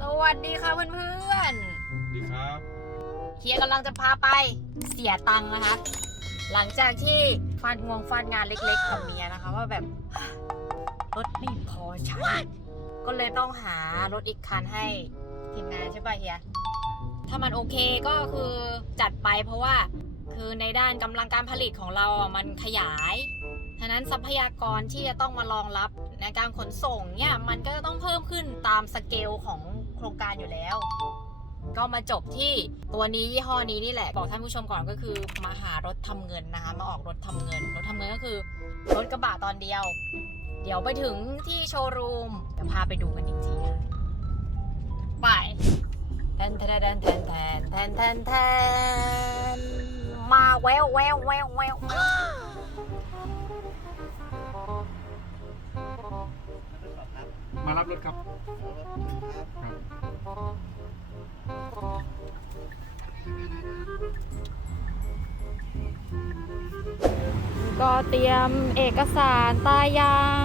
สวัสดีค่ะเพื่อนดีครับๆเฮียกำลังจะพาไปเสียตังค์นะคะ หลังจากที่ฟาดงวงฟาดงานเล็กๆกับเมียนะคะ ว่าแบบรถไม่พอใช้ ก็เลยต้องหารถอีกคันให้ทีมงานใช่ป่ะเฮีย ถ้ามันโอเคก็คือจัดไปเพราะว่าคือในด้านกำลังการผลิตของเราอะมันขยาย ฉะนั้นทรัพยากรที่จะต้องมารองรับในการขนส่งเนี่ยมันก็จะต้องเพิ่มขึ้นตามสเกลของโครงการอยู่แล้ว ก็มาจบที่ตัวนี้ยี่ห้อนี้นี่แหละ บอกท่านผู้ชมก่อนก็คือมาหารถทำเงินนะคะ มาออกรถทำเงิน รถทำเงินก็คือรถกระบะตอนเดียว เดี๋ยวไปถึงที่โชว์รูมเดี๋ยวพาไปดูกันอีกทีไปแทนแทนแทนแทนแทนแทนแทนมาแววแววแววแวว รับรถครับครับก็เตรียมเอกสารตายาง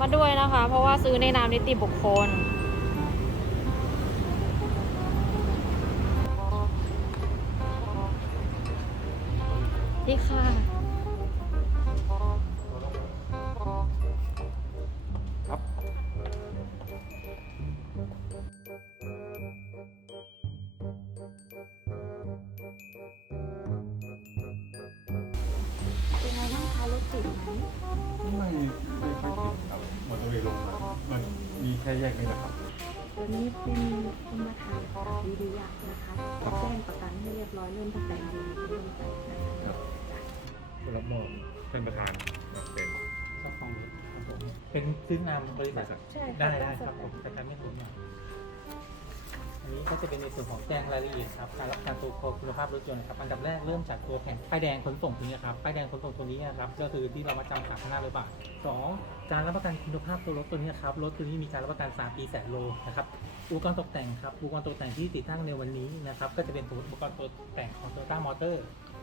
มาด้วยนะคะ เพราะว่าซื้อในนามนิติบุคคล ดีค่ะ ม่ไม่ค่อยติดครับมอเตอร์เวย์ลงมามันมีแค่แยกนี้แหละครับ ตัวนี้เป็นคุณมาถ่ายกับวิริยะนะคะแจ้งประกันให้เรียบร้อยเริ่มตั้งแต่เดือนเป็นต้นไปนะคะครับรับมอบท่านประธานมาเป็นเจ้าของรถครับผมเป็นซื้อนามบริษัทใช่ได้ได้ครับผมแต่การไม่ถูกเนี่ยอัน นี้ก็จะเป็นในส่วนของแจ้งรายละเอียดครับการรับการตัวคุณภาพรถยนต์นะครับอันดับแรกเริ่มจากตัวแผ่นป้ายแดงขนส่งตัวนี้ครับป้ายแดงขนส่งตัวนี้นะครับก็คือที่เรามาจำสามพันห้าร้อยบาทสองการรับประกันคุณภาพตัวรถตัวนี้ครับรถตัวนี้มีการรับประกัน 3 ปีแสนโลนะครับอุปกรณ์ตกแต่งครับอุปกรณ์ตกแต่งที่ติดตั้งในวันนี้นะครับก็จะเป็นอุปกรณ์ตกแต่งของ Toyota Motor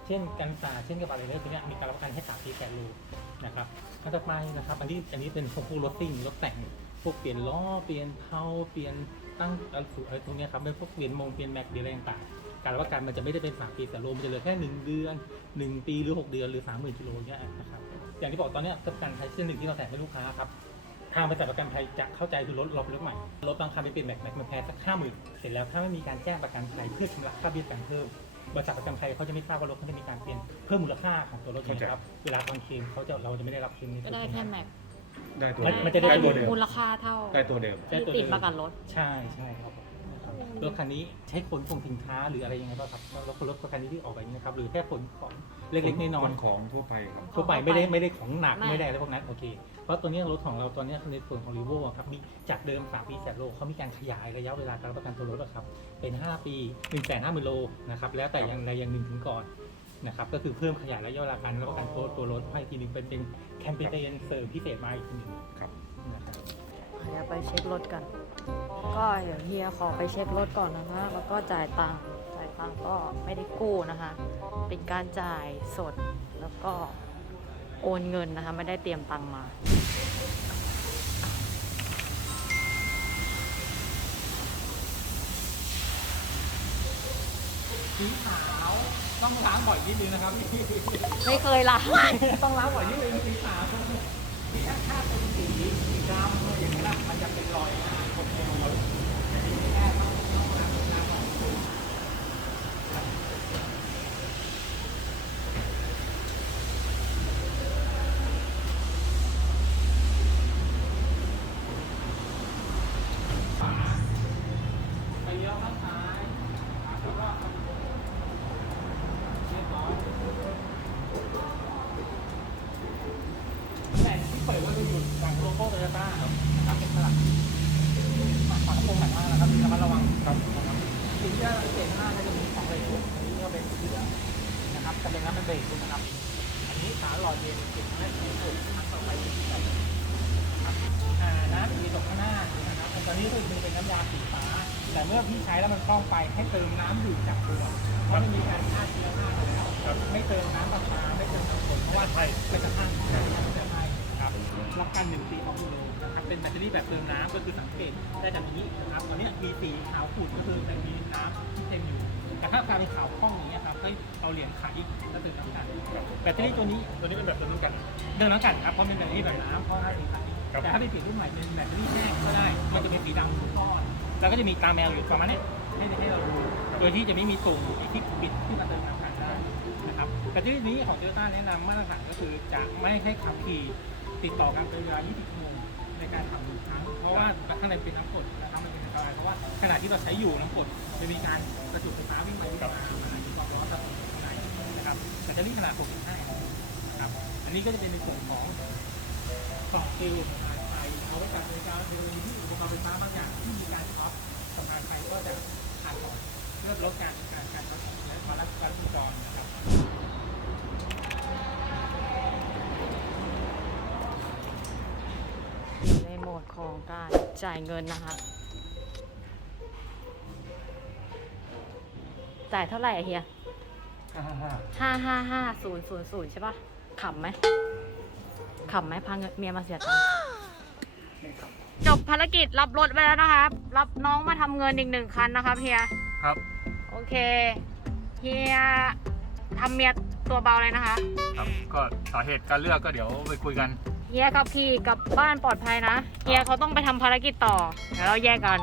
เช่นกันสาเช่นกระบะเลเนอร์ตัวนี้มีการรับประกันให้3ปีแสนโลนะครับอันต่อไปนะครับอันนี้อันนี้เป็นพวกรถซิ่งรถแต่ง พวกเปลี่ยนล้อเปลี่ยนเพลาเปลี่ยนตั้งอะไรสูอะไรตรงนี้ครับเป็นพวกเปลี่ยนมงเปลี่ยนแม็กเปลี่ยนอะไรต่างๆการรับประกันมันจะไม่ได้เป็นสามปีแต่โลมันจะเหลือแค่หนึ่งเดือนหนึ่งปีหรือหกเดือนหรือสามหมื่นกิโลเนี่ยนะครับอย่างที่บอกตอนนี้ประกันภัยเช่นหนึ่งที่เราแถมให้ลูกค้าครับทางบริษัทประกันภัยจะเข้าใจคือรถเราเป็นรถใหม่รถบางคันไปเปลี่ยนแม็กแม็กมันแพงสักห้าหมื่นเสร็จแล้วถ้าไม่มีการแจ้งประกันภัยเพื่อชำระค่าเบี้ยประกันเพิ่มบริษัทประกันภัยเขาจะไม่ทราบว่ารถเขาจะมีการเปลี่ยนเพิ่มมูลค่าของตัวรถนะครับ เวลาทำเคลมเขาจะเราจะไม่ได้รับเคลมในส่วนได้นี้แค่แม็ก ได้ตัวมันเดิมมันจะได้ได้ตัวเดิมมูลค่าเท่าได้ตัวเดิมได้ที่ตัวติดเดิมประกันรถ ใช่ใช่ครับผมนะครับรถคันนี้ใช้ขนส่งสินค้าหรืออะไรยังไงบ้างครับรถรถคันนี้ที่ออกไปนี้นะครับหรือแค่ขนของเล็กๆน้อยขของทั่วไปครับๆทั่วไปไม่ได้ไม่ได้ของหนักไม่ ไม่ได้อะไรพวกนั้นโอเค เพราะตัวเนี้ยรถของเราตอนเนี้ยในส่วนของรีโวครับมีจากเดิม 3 ปีแสนโลเขามีการขยายระยะเวลาการรับประกันตัวรถอะครับเป็น 5 ปี1นึ่งแสนห้าหมื่นโลนะครับแล้วแต่อย่างใดอย่างหนึ่งถึงก่อน นะครับก็คือเพิ่มขยายระยะเวลาการรับประกันตัวตัวรถให้อีกทีหนึ่งเป็นเป็นแคมเปญเสริมพิเศษมาอีกทีหนึ่งครับนะครับเดี๋ยวไปเช็ครถกัน ก็เดี๋ยวเฮียขอไปเช็ครถก่อนนะคะแล้วก็จ่ายตังค์จ่ายตังค์ก็ไม่ได้กู้นะคะ เป็นการจ่ายสดแล้วก็โอนเงินนะคะ ไม่ได้เตรียมตังค์มาสีขาว ต้องล้างบ่อยนิดนึงนะครับไม่เคยละต้องล้างบ่อยนิดนึงสีขาวสีถ้าถ้าเป็นสีสีดำอย่างนี้นนะมันจะเป็นรอยหน้าคนเดียวเราแต่ทีนี้แค่ต้องต้องล้างล้างบ่อยไปเลี้ยวข้างซ้ายแล้วก็เรียบร้อย แหล่งที่เปิดก็จะอยู่หลังโลโก้โตโยต้าครับนะครับเป็นสลักฝากระโปรงหลังมากนะครับระมัดระวังครับนะครับ สิ่งที่เราเห็นหน้าก็จะมีของเลยอันนี้ก็เป็นเสือนะครับกระเด็นน้ำเป็นเบรกนะครับ อันนี้ขาหล่อเย็นติดแม่สีสุดทางต่อไปที่ใส่นะครับอ่าน้ำมีตกข้างหน้านะครับตอนนี้คือเป็นน้ำยาสีฟ้า แต่เมื่อพี่ใช้แล้วมันคล่องไปให้เติมน้ำดื่มจากตัวเพราะมันมีการฆ่าเชื้อมากเลยครับไม่เติมน้ำปลาปาไม่เติมน้ำฝนเพราะว่าใช่เป็นจะพังใช่ครับเป็นจะพังครับรับการหนึ่งปีของครับ เป็นแบตเตอรี่แบบเติมน้ำก็คือสังเกตได้จากนี้นะครับตอนเนี้ยมีสีขาวขุ่นก็คือแต่มีน้ำที่เต็มอยู่แต่ถ้ากลายเป็นขาวคล่องอย่างเงี้ยครับก็เอาเหรียญไขแล้วตื่นน้ำกันแบตเตอรี่ตัวนี้ตัวนี้เป็นแบบตัวนู้นกันเดินน้ำกันครับเพราะมันเป็นแบตเตอรี่แบบน้ำเพราะให้เป็นไขครับแต่ถ้าเป็นสีรุ่นใหม่เป็นแบตเตอรี่แห้งก็ได้ มันจะเป็นสีดำทุกก้อนแล้วก็จะมีตาแมวอยู่ประมาณเนี้ยให้ให้เราดูโดยที่จะไม่มีตุ่มที่ปิดที่มาเติมน้ำกันได้นะครับแบตเตอรี่นี้ของโตโยต้าแนะนำมาตรฐานก็คือจะไม่ให้ขับขี่ติดต่อกันเป็นเวลา 20 ชั่วโมง ในการขับหนึ่งครั้งเพราะว่าข้างในเป็นน้ำกรดนะครับมันเป็นอันตรายเพราะว่าขณะที่เราใช้อยู่น้ำกรดจะมีการกระจุกไฟฟ้าวิ่งไปวิ่งมามามีความร้อนสะสมข้างในนะครับแตเตอรี่ขนาด 65นะครับอันนี้ก็จะเป็นในส่วนของกล่องฟิลไฟเอาไว้จับในการในกรณีที่อุปกรณ์ไฟฟ้าบางอย่างที่มีการช็อตสำคัญไฟก็จะขาดก่อนเพื่อลดการการการช็อตและมาลัดการวงจรนะครับ ในโหม ดของการจ่ายเงินนะคะ จ่ายเท่าไหร่อะเฮียห้าห้าห้าห้าห้าห้าศูนย์ศูนย์ศูนย์ใช่ปะขำไหมขำไหมพาเงินเมียมาเสียตังค์จบภารกิจรับรถไปแล้วนะครับ รับน้องมาทำเงินอีกหนึ่งคันนะครับเฮีย ครับ โอเค เฮียทำเมียตัวเบาเลยนะคะ ครับ ก็สาเหตุการเลือกก็เดี๋ยวไปคุยกัน เฮียขับขี่กลับบ้านปลอดภัยนะเฮียเขาต้องไปทำภารกิจต่อเดี๋ยวเราแยกกัน